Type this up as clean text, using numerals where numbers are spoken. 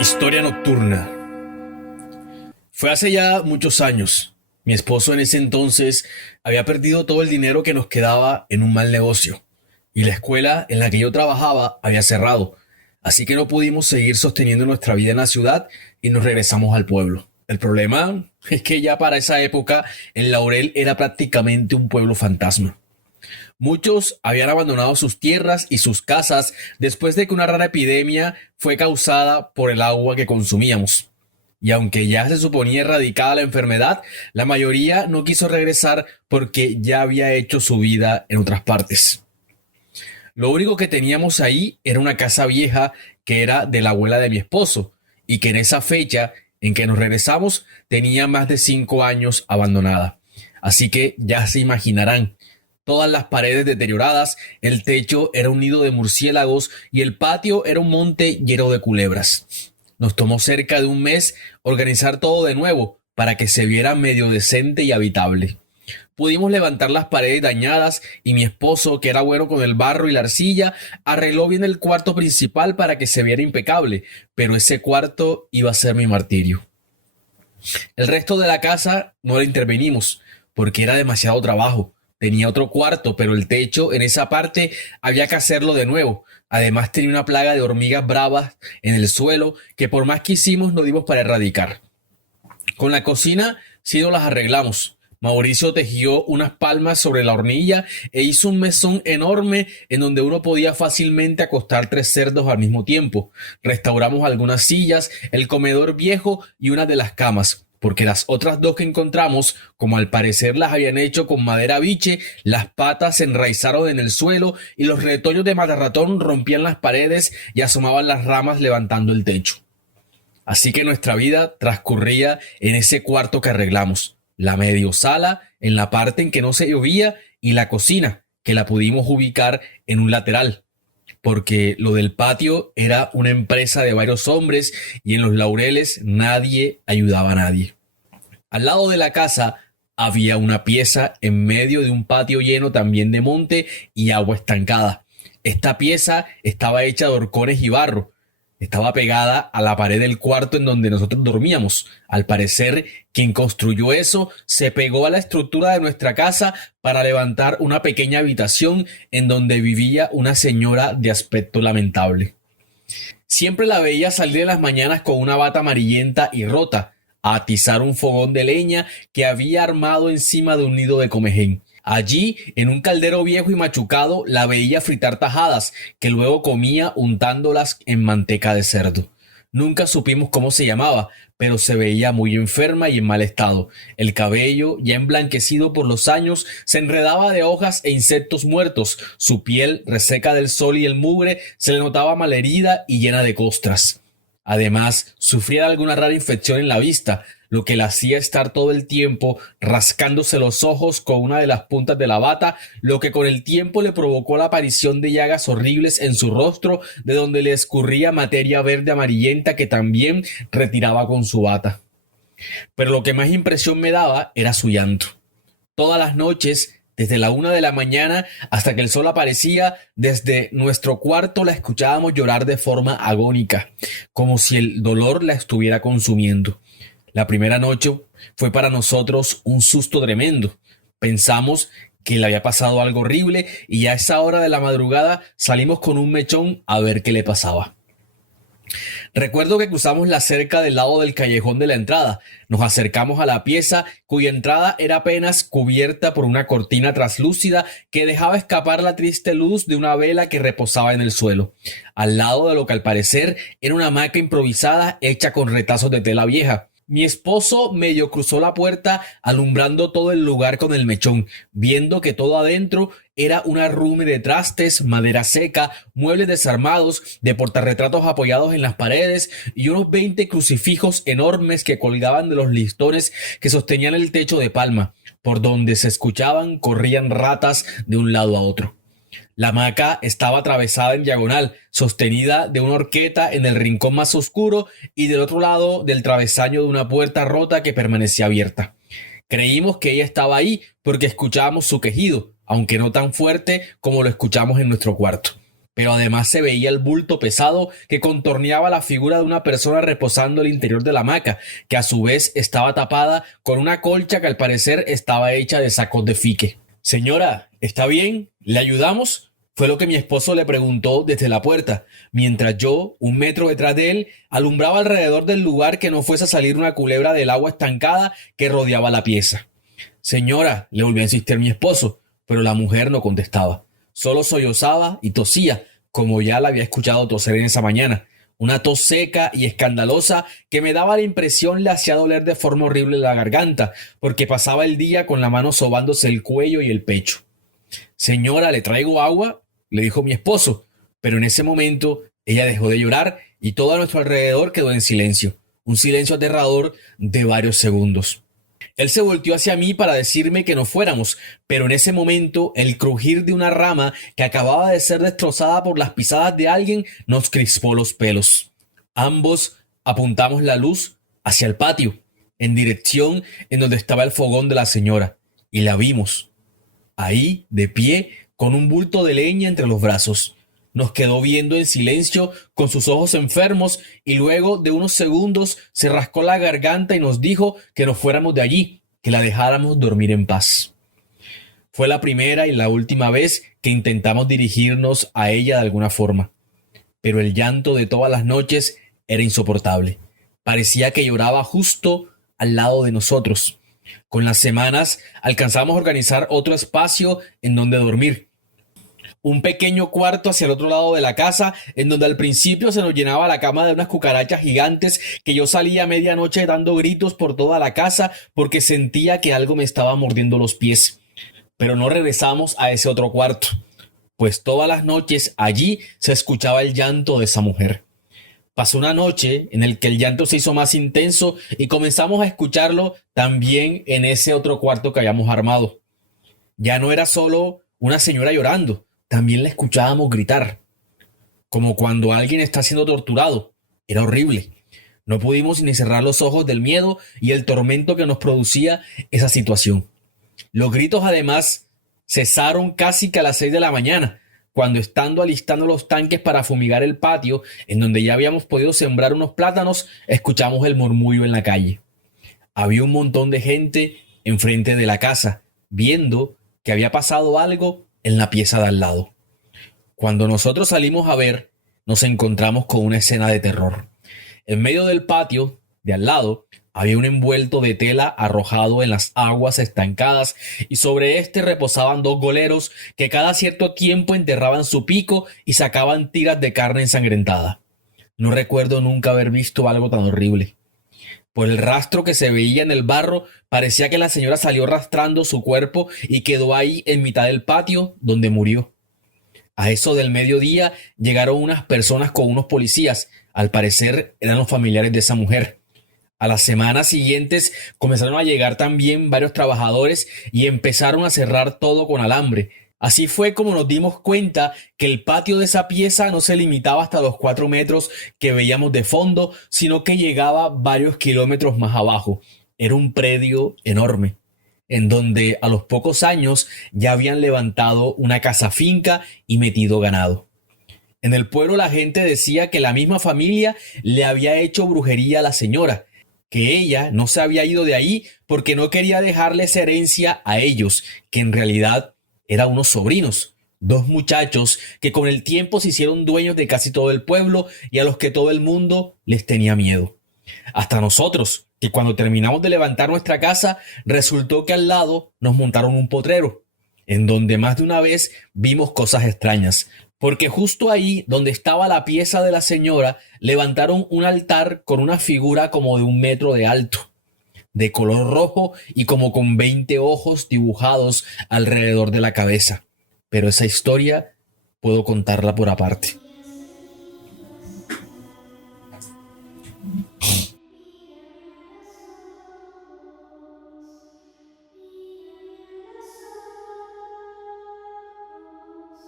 Historia nocturna. Fue hace ya muchos años. Mi esposo en ese entonces había perdido todo el dinero que nos quedaba en un mal negocio, y la escuela en la que yo trabajaba había cerrado, así que no pudimos seguir sosteniendo nuestra vida en la ciudad y nos regresamos al pueblo. El problema es que ya para esa época el Laurel era prácticamente un pueblo fantasma. Muchos habían abandonado sus tierras y sus casas después de que una rara epidemia fue causada por el agua que consumíamos. Y aunque ya se suponía erradicada la enfermedad, la mayoría no quiso regresar porque ya había hecho su vida en otras partes. Lo único que teníamos ahí era una casa vieja que era de la abuela de mi esposo y que en esa fecha en que nos regresamos tenía más de 5 años abandonada. Así que ya se imaginarán, todas las paredes deterioradas, el techo era un nido de murciélagos y el patio era un monte lleno de culebras. Nos tomó cerca de un mes organizar todo de nuevo para que se viera medio decente y habitable. Pudimos levantar las paredes dañadas y mi esposo, que era bueno con el barro y la arcilla, arregló bien el cuarto principal para que se viera impecable, pero ese cuarto iba a ser mi martirio. El resto de la casa no la intervenimos porque era demasiado trabajo. Tenía otro cuarto, pero el techo en esa parte había que hacerlo de nuevo. Además tenía una plaga de hormigas bravas en el suelo que por más que hicimos no dimos para erradicar. Con la cocina sí nos las arreglamos. Mauricio tejió unas palmas sobre la hornilla e hizo un mesón enorme en donde uno podía fácilmente acostar 3 cerdos al mismo tiempo. Restauramos algunas sillas, el comedor viejo y una de las camas, porque las otras dos que encontramos, como al parecer las habían hecho con madera biche, las patas se enraizaron en el suelo y los retoños de matarratón rompían las paredes y asomaban las ramas levantando el techo. Así que nuestra vida transcurría en ese cuarto que arreglamos, la medio sala en la parte en que no se llovía y la cocina, que la pudimos ubicar en un lateral, porque lo del patio era una empresa de varios hombres y en los Laureles nadie ayudaba a nadie. Al lado de la casa había una pieza en medio de un patio lleno también de monte y agua estancada. Esta pieza estaba hecha de horcones y barro. Estaba pegada a la pared del cuarto en donde nosotros dormíamos. Al parecer, quien construyó eso se pegó a la estructura de nuestra casa para levantar una pequeña habitación en donde vivía una señora de aspecto lamentable. Siempre la veía salir en las mañanas con una bata amarillenta y rota, a atizar un fogón de leña que había armado encima de un nido de comején. Allí, en un caldero viejo y machucado, la veía fritar tajadas, que luego comía untándolas en manteca de cerdo. Nunca supimos cómo se llamaba, pero se veía muy enferma y en mal estado. El cabello, ya emblanquecido por los años, se enredaba de hojas e insectos muertos. Su piel, reseca del sol y el mugre, se le notaba malherida y llena de costras. Además, sufría de alguna rara infección en la vista, lo que la hacía estar todo el tiempo rascándose los ojos con una de las puntas de la bata, lo que con el tiempo le provocó la aparición de llagas horribles en su rostro, de donde le escurría materia verde amarillenta que también retiraba con su bata. Pero lo que más impresión me daba era su llanto. Todas las noches, desde la 1 de la mañana hasta que el sol aparecía, desde nuestro cuarto la escuchábamos llorar de forma agónica, como si el dolor la estuviera consumiendo. La primera noche fue para nosotros un susto tremendo. Pensamos que le había pasado algo horrible y a esa hora de la madrugada salimos con un mechón a ver qué le pasaba. Recuerdo que cruzamos la cerca del lado del callejón de la entrada. Nos acercamos a la pieza, cuya entrada era apenas cubierta por una cortina traslúcida que dejaba escapar la triste luz de una vela que reposaba en el suelo, al lado de lo que al parecer era una hamaca improvisada hecha con retazos de tela vieja. Mi esposo medio cruzó la puerta alumbrando todo el lugar con el mechón, viendo que todo adentro era un arrume de trastes, madera seca, muebles desarmados, de portarretratos apoyados en las paredes y unos 20 crucifijos enormes que colgaban de los listones que sostenían el techo de palma, por donde se escuchaban corrían ratas de un lado a otro. La hamaca estaba atravesada en diagonal, sostenida de una horqueta en el rincón más oscuro y del otro lado del travesaño de una puerta rota que permanecía abierta. Creímos que ella estaba ahí porque escuchábamos su quejido, aunque no tan fuerte como lo escuchamos en nuestro cuarto. pero además se veía el bulto pesado que contorneaba la figura de una persona reposando al interior de la hamaca, que a su vez estaba tapada con una colcha que al parecer estaba hecha de sacos de fique. Señora, ¿está bien? ¿Le ayudamos? Fue lo que mi esposo le preguntó desde la puerta, mientras yo, 1 metro detrás de él, alumbraba alrededor del lugar que no fuese a salir una culebra del agua estancada que rodeaba la pieza. Señora, le volvió a insistir mi esposo, pero la mujer no contestaba. Solo sollozaba y tosía, como ya la había escuchado toser en esa mañana. Una tos seca y escandalosa que me daba la impresión le hacía doler de forma horrible la garganta, porque pasaba el día con la mano sobándose el cuello y el pecho. Señora, ¿le traigo agua?, le dijo mi esposo, pero en ese momento ella dejó de llorar y todo a nuestro alrededor quedó en silencio, un silencio aterrador de varios segundos. Él se volteó hacia mí para decirme que no fuéramos, pero en ese momento el crujir de una rama que acababa de ser destrozada por las pisadas de alguien nos crispó los pelos. Ambos apuntamos la luz hacia el patio, en dirección en donde estaba el fogón de la señora, y la vimos, ahí, de pie, con un bulto de leña entre los brazos. Nos quedó viendo en silencio con sus ojos enfermos y luego de unos segundos se rascó la garganta y nos dijo que nos fuéramos de allí, que la dejáramos dormir en paz. Fue la primera y la última vez que intentamos dirigirnos a ella de alguna forma, pero el llanto de todas las noches era insoportable. Parecía que lloraba justo al lado de nosotros. Con las semanas alcanzamos a organizar otro espacio en donde dormir. Un pequeño cuarto hacia el otro lado de la casa, en donde al principio se nos llenaba la cama de unas cucarachas gigantes que yo salía a medianoche dando gritos por toda la casa porque sentía que algo me estaba mordiendo los pies. Pero no regresamos a ese otro cuarto, pues todas las noches allí se escuchaba el llanto de esa mujer. Pasó una noche en la que el llanto se hizo más intenso y comenzamos a escucharlo también en ese otro cuarto que habíamos armado. Ya no era solo una señora llorando, también la escuchábamos gritar, como cuando alguien está siendo torturado. Era horrible. No pudimos ni cerrar los ojos del miedo y el tormento que nos producía esa situación. Los gritos además cesaron casi que a las 6 de la mañana, cuando estando alistando los tanques para fumigar el patio, en donde ya habíamos podido sembrar unos plátanos, escuchamos el murmullo en la calle. Había un montón de gente enfrente de la casa, viendo que había pasado algo en la pieza de al lado. Cuando nosotros salimos a ver, nos encontramos con una escena de terror. En medio del patio de al lado había un envuelto de tela arrojado en las aguas estancadas y sobre este reposaban 2 goleros que cada cierto tiempo enterraban su pico y sacaban tiras de carne ensangrentada. No recuerdo nunca haber visto algo tan horrible. Por el rastro que se veía en el barro, parecía que la señora salió arrastrando su cuerpo y quedó ahí en mitad del patio donde murió. A eso del mediodía llegaron unas personas con unos policías. Al parecer eran los familiares de esa mujer. A las semanas siguientes comenzaron a llegar también varios trabajadores y empezaron a cerrar todo con alambre. Así fue como nos dimos cuenta que el patio de esa pieza no se limitaba hasta los 4 metros que veíamos de fondo, sino que llegaba varios kilómetros más abajo. Era un predio enorme, en donde a los pocos años ya habían levantado una casa finca y metido ganado. En el pueblo la gente decía que la misma familia le había hecho brujería a la señora, que ella no se había ido de ahí porque no quería dejarles herencia a ellos, que en realidad eran unos sobrinos, 2 muchachos que con el tiempo se hicieron dueños de casi todo el pueblo y a los que todo el mundo les tenía miedo. Hasta nosotros, que cuando terminamos de levantar nuestra casa, resultó que al lado nos montaron un potrero, en donde más de una vez vimos cosas extrañas, porque justo ahí donde estaba la pieza de la señora, levantaron un altar con una figura como de 1 metro de alto, de color rojo y como con 20 ojos dibujados alrededor de la cabeza. Pero esa historia puedo contarla por aparte.